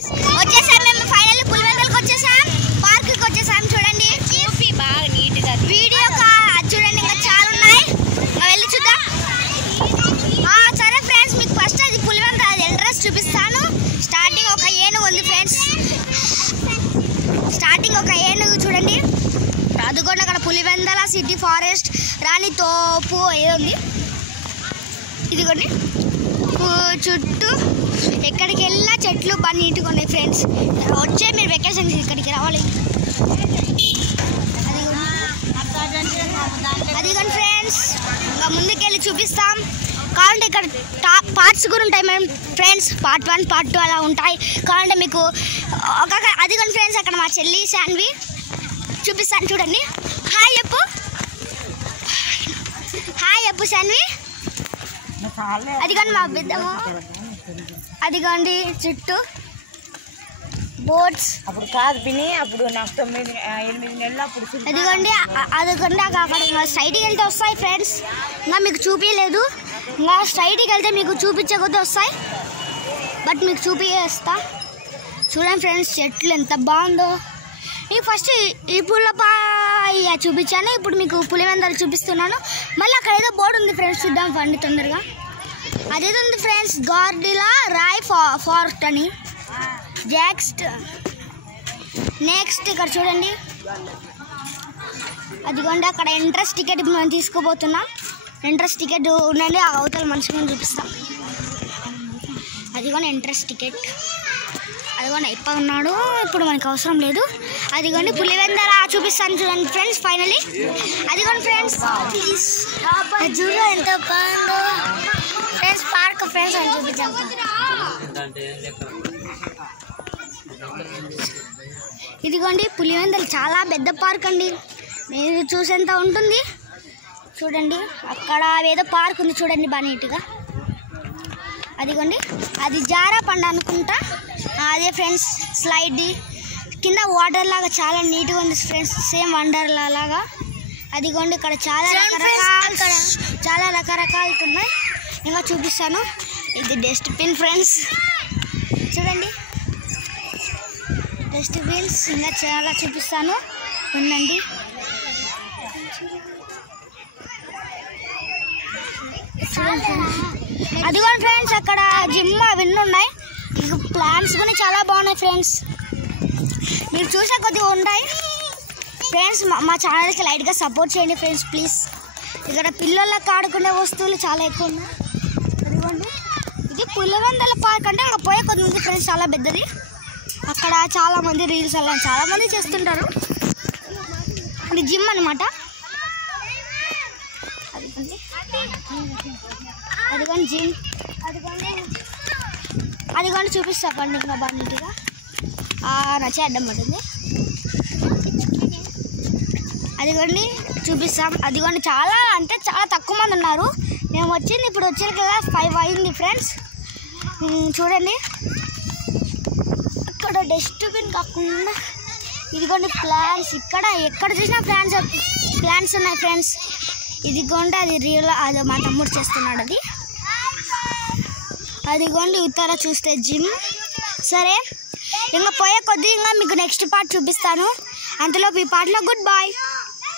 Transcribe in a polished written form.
వచ్చేసాం మేము ఫైనల్ పులివెందులకు వచ్చేసాం, పార్క్ కి వచ్చేసాం. చూడండి బాగా నీట్ గా వీడియో చూడండి, ఇంకా చాలా ఉన్నాయి, వెళ్ళి చూద్దాం. సరే ఫ్రెండ్స్, మీకు ఫస్ట్ అది పులివెందుల ఎంట్రన్స్ చూపిస్తాను. స్టార్టింగ్ ఒక ఏనుగు ఉంది ఫ్రెండ్స్, స్టార్టింగ్ ఒక ఏనుగు చూడండి. అదిగోండి అక్కడ పులివెందుల సిటీ ఫారెస్ట్ రాణి తోపు ఏదో ఉంది. ఇదిగోండి చుట్టూ ఎక్కడికి వెళ్ళినా చెట్లు బాగా నీట్గా ఉన్నాయి ఫ్రెండ్స్. వచ్చే మీరు వెకేషన్స్ ఇక్కడికి రావాలి. అదిగోండి ఫ్రెండ్స్, ఇంకా ముందుకెళ్ళి చూపిస్తాం. కావాలంటే ఇక్కడ టాప్ పార్ట్స్ కూడా ఉంటాయి మేము ఫ్రెండ్స్, పార్ట్ 1 పార్ట్ 2 అలా ఉంటాయి. కావాలంటే మీకు అదిగోండి ఫ్రెండ్స్, అక్కడ మా చెల్లి శాన్వి చూపిస్తాను చూడండి. హాయ్ చెప్పు, హాయ్ చెప్పు శాన్వి. అదిగోండి మా బిడ్డము, అదిగోండి చుట్టూ బోట్స్. అప్పుడు కాదు పిని, అప్పుడు నాకు 9-8 నెలలు అప్పుడు. అదిగోండి అదిగోండి అక్కడ స్ట్రైట్కి వెళ్తే వస్తాయి ఫ్రెండ్స్. ఇంకా మీకు చూపించలేదు, ఇంకా స్ట్రైట్కి వెళ్తే మీకు చూపించే కొద్దీ వస్తాయి, బట్ మీకు చూపిస్తా. చూడండి ఫ్రెండ్స్, చెట్లు ఎంత బాగుందో. మీకు ఫస్ట్ ఈ పుల్లపాయ చూపించాను, ఇప్పుడు మీకు పులివెందులు చూపిస్తున్నాను. మళ్ళీ అక్కడ ఏదో బోర్డు ఉంది ఫ్రెండ్స్, చూద్దాం పండి తొందరగా. అదేదో ఉంది ఫ్రెండ్స్, గార్డిలా రాయ్ ఫారెస్ట్ అని. నెక్స్ట్ ఇక్కడ చూడండి, అదిగోండి అక్కడ ఎంట్రన్స్ టికెట్ మనం తీసుకోబోతున్నాం. ఎంట్రన్స్ టికెట్ ఉండండి, ఆ అవతల మనిషిని చూపిస్తాం. అదిగోండి ఎంట్రన్స్ టికెట్, అదిగోండి అయిపోయి ఉన్నాడు, ఇప్పుడు మనకు అవసరం లేదు. అదిగోండి పులివెందుల చూపిస్తాను చూడండి ఫ్రెండ్స్. ఫైనలీ అదిగోండి ఫ్రెండ్స్, ప్లీజ్ చూడు ఎంత బాగుందో ఫ్రెండ్స్, పార్క్ ఫ్రెండ్స్ అని చూపించాం. ఇదిగోండి పులివెందుల చాలా పెద్ద పార్క్ అండి, మీరు చూసేంత ఉంటుంది. చూడండి అక్కడ ఏదో పార్క్ ఉంది చూడండి, బాగా నీట్గా. అదిగోండి అది జారా పండు అనుకుంటా, అదే ఫ్రెండ్స్ స్లైడ్ కింద వాటర్ లాగా చాలా నీట్గా ఉంది ఫ్రెండ్స్, సేమ్ వండర్లా లాగా. అదిగోండి ఇక్కడ చాలా రకరకాలు ఉన్నాయి, ఇంకా చూపిస్తాను. ఇది డస్ట్బిన్ ఫ్రెండ్స్, చూడండి డస్ట్బిన్స్, ఇంకా చాలా చూపిస్తాను ఉండండి. చూడండి ఫ్రెండ్స్, అదిగోండి ఫ్రెండ్స్ అక్కడ జిమ్ అవన్నీ ఉన్నాయి. ఇక ప్లాన్స్ కూడా చాలా బాగున్నాయి ఫ్రెండ్స్, మీరు చూసే కొద్దిగా ఉంటాయి ఫ్రెండ్స్. మా ఛానల్కి లైట్గా సపోర్ట్ చేయండి ఫ్రెండ్స్ ప్లీజ్. ఇక్కడ పిల్లలకు ఆడుకునే వస్తువులు చాలా ఎక్కువ ఉన్నాయి. అదిగోండి ఇది పులివెందుల పార్క్ అంటే అక్కడ పోయే కొద్ది ఉంది ఫ్రెండ్స్, చాలా పెద్దది. అక్కడ చాలామంది రీల్స్ అలా చాలామంది చేస్తుంటారు. ఇది జిమ్ అనమాట. అదిగోండి జిమ్, అదిగోండి చూపిస్తా పండి ఇంకా బాగా నీట్గా నచ్చే అడ్డం పడుతుంది. అదిగోండి చూపిస్తాం. అదిగోండి చాలా అంటే చాలా తక్కువ మంది ఉన్నారు, మేము వచ్చింది ఇప్పుడు వచ్చేది కదా 5 అయింది ఫ్రెండ్స్. చూడండి అక్కడ డస్ట్బిన్ కాకుండా ఇదిగోండి ప్లాంట్స్, ఇక్కడ ఎక్కడ చూసినా ప్లాంట్స్ ఉన్నాయి ఫ్రెండ్స్. ఇదిగోండి అది రియల్, అది మా తమ్ముడు చేస్తున్నాడు అది. అదిగోండి ఉత్తర చూస్తే జిమ్. సరే ఇంకా పోయే కొద్దీ ఇంకా మీకు నెక్స్ట్ పార్ట్ చూపిస్తాను. అంతలోపు ఈ పార్ట్లో గుడ్ బాయ్.